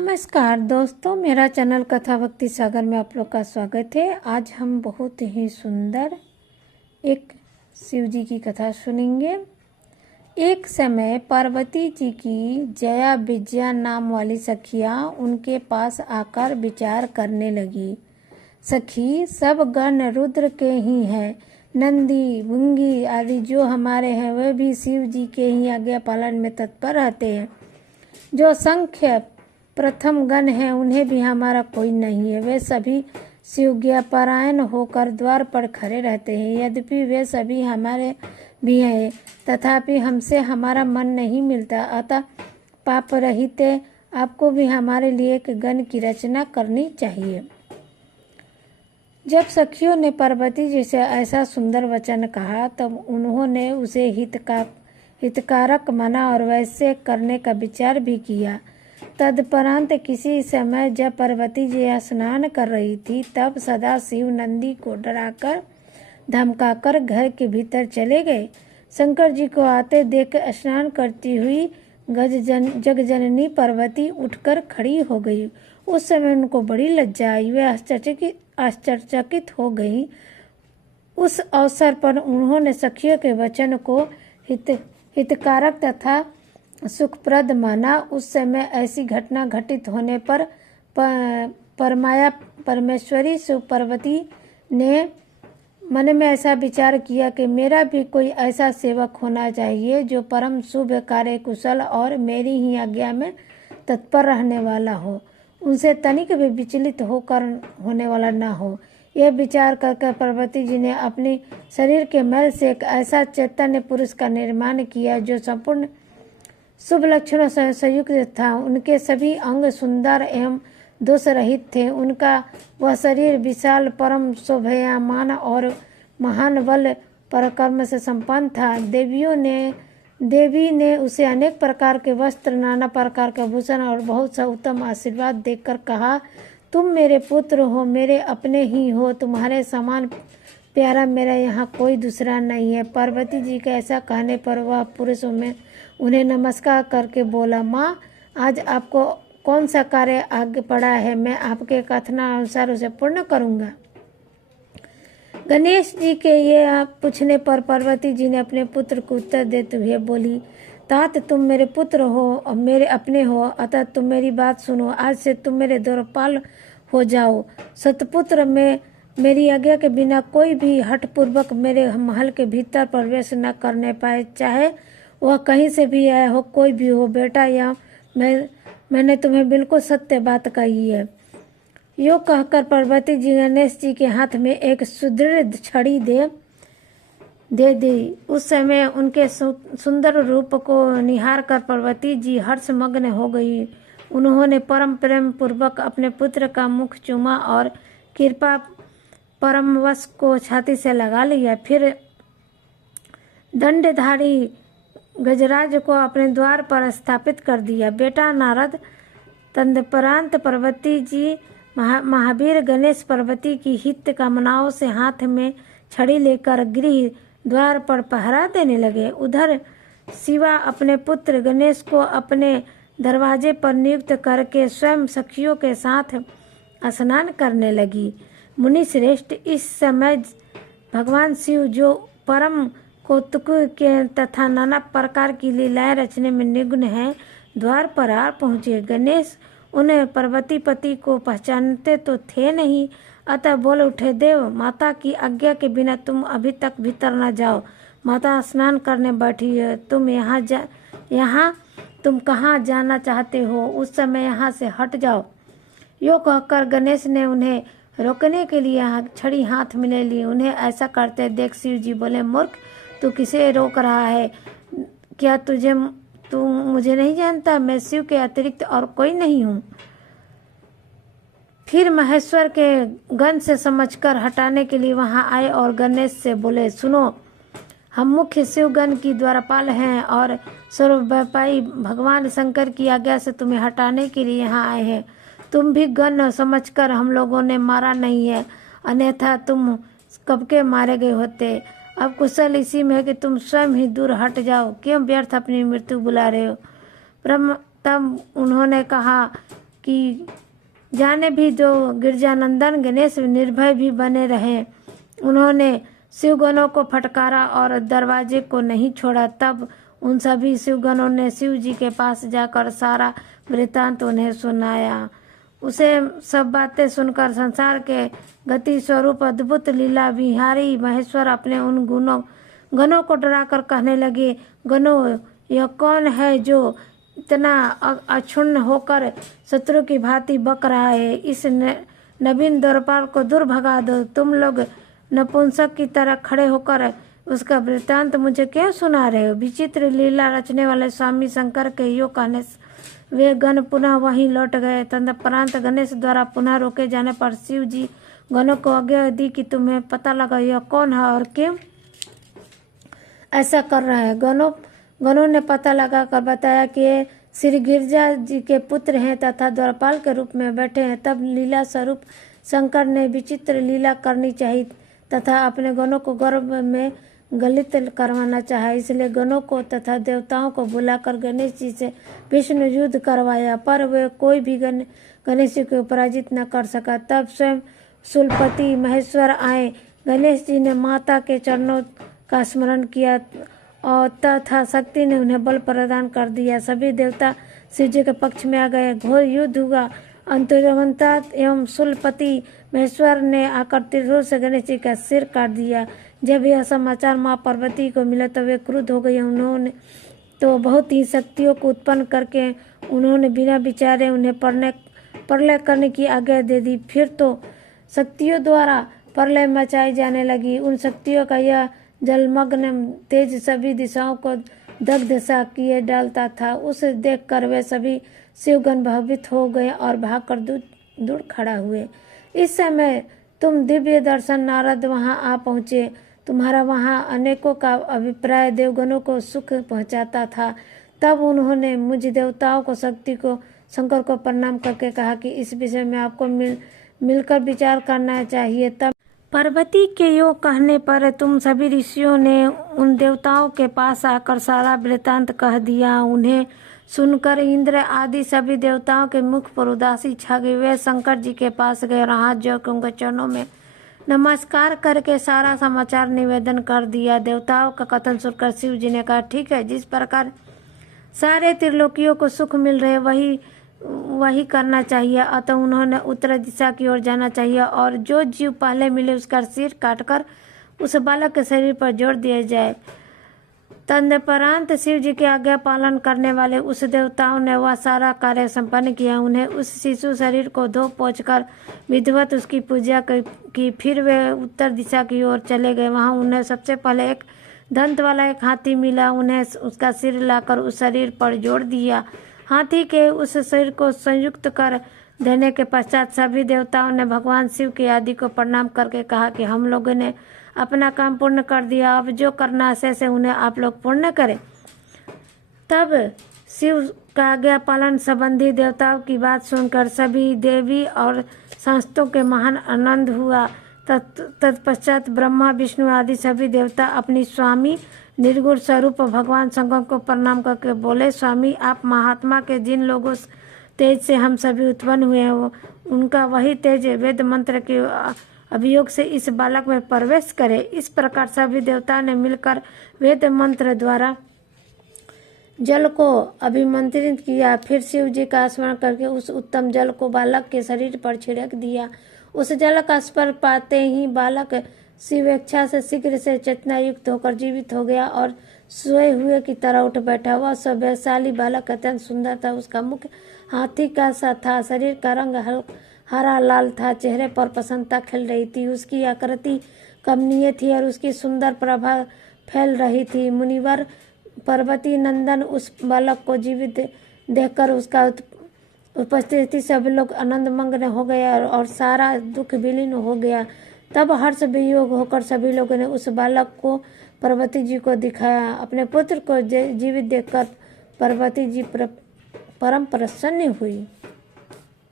नमस्कार दोस्तों, मेरा चैनल कथा भक्ति सागर में आप लोग का स्वागत है। आज हम बहुत ही सुंदर एक शिव जी की कथा सुनेंगे। एक समय पार्वती जी की जया विजया नाम वाली सखियां उनके पास आकर विचार करने लगी। सखी, सब गण रुद्र के ही हैं। नंदी भृंगी आदि जो हमारे हैं वे भी शिव जी के ही आज्ञा पालन में तत्पर रहते हैं। जो संख्य प्रथम गण हैं उन्हें भी हमारा कोई नहीं है। वे सभी शिवज्ञा परायण होकर द्वार पर खड़े रहते हैं। यद्यपि वे सभी हमारे भी हैं, तथापि हमसे हमारा मन नहीं मिलता। अतः पाप रहित आपको भी हमारे लिए एक गण की रचना करनी चाहिए। जब सखियों ने पार्वती जी से ऐसा सुंदर वचन कहा तब उन्होंने उसे हितकारक माना और वैसे करने का विचार भी किया। तदपरांत किसी समय जब पार्वती जी स्नान कर रही थी तब सदा शिव नंदी को डराकर धमकाकर घर के भीतर चले गए। शंकर जी को आते देख स्नान करती हुई जगजननी पार्वती उठकर खड़ी हो गई। उस समय उनको बड़ी लज्जा आई, वे आश्चर्यचकित हो गई। उस अवसर पर उन्होंने सखियों के वचन को हितकारक तथा सुखप्रद माना। उस समय ऐसी घटना घटित होने पर परमाया परमेश्वरी पार्वती ने मन में ऐसा विचार किया कि मेरा भी कोई ऐसा सेवक होना चाहिए जो परम शुभ कार्य कुशल और मेरी ही आज्ञा में तत्पर रहने वाला हो, उनसे तनिक भी विचलित होकर होने वाला न हो। यह विचार करके पार्वती जी ने अपने शरीर के मैल से एक ऐसा चैतन्य पुरुष का निर्माण किया जो संपूर्ण शुभ लक्षणों से संयुक्त था। उनके सभी अंग सुंदर एवं दोष रहित थे। उनका वह शरीर विशाल परम शोभायमान और महान बल पराक्रम से संपन्न था। देवी ने उसे अनेक प्रकार के वस्त्र, नाना प्रकार के भूषण और बहुत सा उत्तम आशीर्वाद देकर कहा, तुम मेरे पुत्र हो, मेरे अपने ही हो। तुम्हारे समान प्यारा मेरा यहाँ कोई दूसरा नहीं है। पार्वती जी के ऐसा कहने पर वह पुरुष में उन्हें नमस्कार करके बोला, माँ, आज आपको कौन सा कार्य आगे पड़ा है, मैं आपके कथनानुसार उसे पूर्ण करूँगा। गणेश जी के ये पूछने पर पार्वती जी ने अपने पुत्र को उत्तर देते हुए बोली, तात, तुम मेरे पुत्र हो और मेरे अपने हो, अतः तुम मेरी बात सुनो। आज से तुम मेरे द्वारपाल हो जाओ। सतपुत्र में मेरी आज्ञा के बिना कोई भी हठपूर्वक मेरे महल के भीतर प्रवेश न करने पाए, चाहे वह कहीं से भी आया हो, कोई भी हो। बेटा, या मैंने तुम्हें बिल्कुल सत्य बात कही है। यो कहकर पार्वती जी गणेश जी के हाथ में एक सुदृढ़ छड़ी दे दी। उस समय उनके सुंदर रूप को निहार कर पार्वती जी हर्षमग्न हो गई। उन्होंने परम प्रेम पूर्वक अपने पुत्र का मुख चूमा और कृपा परमवश को छाती से लगा लिया। फिर दंडधारी गजराज को अपने द्वार पर स्थापित कर दिया। बेटा नारद, तदपरांत पार्वती जी महावीर गणेश पार्वती की हित कामनाओं से हाथ में छड़ी लेकर गृह द्वार पर पहरा देने लगे। उधर शिवा अपने पुत्र गणेश को अपने दरवाजे पर नियुक्त करके स्वयं सखियों के साथ स्नान करने लगी। मुनि श्रेष्ठ, इस समय भगवान शिव जो परम कौतुक के तथा नाना प्रकार की लीलाएं रचने में निपुण हैं, द्वार पर आ पहुँचे। गणेश उन्हें पार्वती पति को पहचानते तो थे नहीं, अतः बोल उठे, देव माता की आज्ञा के बिना तुम अभी तक भीतर न जाओ। माता स्नान करने बैठी है, तुम कहाँ जाना चाहते हो? उस समय यहाँ से हट जाओ। यो कहकर गणेश ने उन्हें रोकने के लिए छड़ी हाथ में ले ली। उन्हें ऐसा करते देख शिव जी बोले, मूर्ख, तू किसे रोक रहा है? क्या तू मुझे नहीं जानता? मैं शिव के अतिरिक्त और कोई नहीं हूँ। फिर महेश्वर के गण से समझकर हटाने के लिए वहां आए और गणेश से बोले, सुनो, हम मुख्य शिवगण की द्वारपाल हैं और सर्वव्यापी भगवान शंकर की आज्ञा से तुम्हें हटाने के लिए यहाँ आए हैं। तुम भी गण समझकर हम लोगों ने मारा नहीं है, अन्यथा तुम कब के मारे गए होते। अब कुशल इसी में है कि तुम स्वयं ही दूर हट जाओ। क्यों व्यर्थ अपनी मृत्यु बुला रहे हो? तब उन्होंने कहा, कि जाने भी दो गिरजानंदन। गणेश निर्भय भी बने रहे। उन्होंने शिवगणों को फटकारा और दरवाजे को नहीं छोड़ा। तब उन सभी शिवगणों ने शिव जी के पास जाकर सारा वृत्तांत उन्हें सुनाया। उसे सब बातें सुनकर संसार के गति स्वरूप अद्भुत लीला विहारी महेश्वर अपने उन गणों को डराकर कहने लगे, गणों, यह कौन है जो इतना अक्षुण्ण होकर शत्रु की भांति बक रहा है? इस नवीन द्वारपाल को दूर भगा दो। तुम लोग नपुंसक की तरह खड़े होकर उसका वृत्तांत मुझे क्यों सुना रहे हो? विचित्र लीला रचने वाले स्वामी शंकर के यो कहने वे गण पुनः वहीं लौट गए। तदुपरांत गणेश द्वारा पुनः रोके जाने पर शिव जी गणों को आज्ञा दी कि तुम्हें पता लगा यह कौन है और क्यों ऐसा कर रहा है। गणों ने पता लगाकर बताया कि ये श्री गिरजा जी के पुत्र हैं तथा द्वारपाल के रूप में बैठे हैं। तब लीला स्वरूप शंकर ने विचित्र लीला करनी चाहिए तथा अपने गणों को गर्भ में गलित करवाना चाहा। इसलिए गणों को तथा देवताओं को बुलाकर गणेश जी से विष्णु युद्ध करवाया, पर वे कोई भी गणेश जी को पराजित न कर सका। तब स्वयं शूलपति महेश्वर आए। गणेश जी ने माता के चरणों का स्मरण किया और तथा शक्ति ने उन्हें बल प्रदान कर दिया। सभी देवता शिव जी के पक्ष में आ गए। घोर युद्ध हुआ। अंतुरवंता एवं शूलपति महेश्वर ने आकर त्रिशूल से गणेश जी का सिर काट दिया। जब यह समाचार माँ पार्वती को मिला तो वे क्रुद्ध हो गई। उन्होंने तो बहुत ही शक्तियों को उत्पन्न करके उन्होंने बिना विचारे उन्हें प्रलय करने की आज्ञा दे दी। फिर तो शक्तियों द्वारा प्रलय मचाई जाने लगी। उन शक्तियों का यह जलमग्न तेज सभी दिशाओं को दग्ध सा किए डालता था। उसे देखकर वे सभी शिवगण भयभीत हो गए और भागकर दूर खड़ा हुए। इस समय तुम दिव्य दर्शन नारद वहां आ पहुँचे। तुम्हारा वहां अनेकों का अभिप्राय देवगणों को सुख पहुंचाता था। तब उन्होंने मुझ देवताओं को शक्ति को शंकर को प्रणाम करके कहा कि इस विषय में आपको मिलकर विचार करना चाहिए। तब पार्वती के यो कहने पर तुम सभी ऋषियों ने उन देवताओं के पास आकर सारा वृत्तांत कह दिया। उन्हें सुनकर इंद्र आदि सभी देवताओं के मुख पर उदासी छा गई। वे शंकर जी के पास गए और हाथ जोड़कर उनके चरणों में नमस्कार करके सारा समाचार निवेदन कर दिया। देवताओं का कथन सुनकर शिव जी ने कहा, ठीक है, जिस प्रकार सारे त्रिलोकियों को सुख मिल रहे वही करना चाहिए। अतः उन्होंने उत्तर दिशा की ओर जाना चाहिए और जो जीव पहले मिले उसका सिर काटकर उस बालक के शरीर पर जोड़ दिया जाए। तदुपरांत शिव जी की आज्ञा पालन करने वाले उस देवताओं ने वह सारा कार्य संपन्न किया। उन्हें उस शिशु शरीर को धो पोंछ कर विधिवत उसकी पूजा की। फिर वे उत्तर दिशा की ओर चले गए। वहां उन्हें सबसे पहले एक दंत वाला एक हाथी मिला। उन्हें उसका सिर लाकर उस शरीर पर जोड़ दिया। हाथी के उस शरीर को संयुक्त कर देने के पश्चात सभी देवताओं ने भगवान शिव के आदि को प्रणाम करके कहा कि हम लोगों ने अपना काम पूर्ण कर दिया। अब जो करना शेष है उन्हें आप लोग पूर्ण करें। तब शिव का आज्ञा पालन संबंधी देवताओं की बात सुनकर सभी देवी और संतों के महान आनंद हुआ। तत्पश्चात ब्रह्मा विष्णु आदि सभी देवता अपनी स्वामी निर्गुण स्वरूप भगवान शंकर को प्रणाम करके बोले, स्वामी, आप महात्मा के जिन लोगों तेज से हम सभी उत्पन्न हुए हैं उनका वही तेज वेद मंत्र के अभियोग से इस बालक में प्रवेश करे। इस प्रकार सभी देवताओं ने मिलकर वेद मंत्र द्वारा जल को अभिमंत्रित किया। फिर शिव जी का स्मरण करके उस उत्तम जल को बालक के शरीर पर छिड़क दिया। उस जल का स्पर्श पाते ही बालक शिवेच्छा से शीघ्र से चेतना युक्त होकर जीवित हो गया और सोए हुए की तरह उठ बैठा। वह सौभाग्यशाली बालक अत्यंत सुंदर था। उसका मुख हाथी का सा था, शरीर का रंग हरा लाल था, चेहरे पर प्रसन्नता खिल रही थी, उसकी आकृति कमनीय थी और उसकी सुंदर प्रभा फैल रही थी। मुनिवर पार्वती नंदन उस बालक को जीवित देखकर उसका उपस्थिति सभी लोग आनंद मग्न हो गया और सारा दुख विलीन हो गया। तब हर्ष वियोग होकर सभी लोगों ने उस बालक को पार्वती जी को दिखाया। अपने पुत्र को जीवित देखकर पार्वती जी परम प्रसन्न हुई।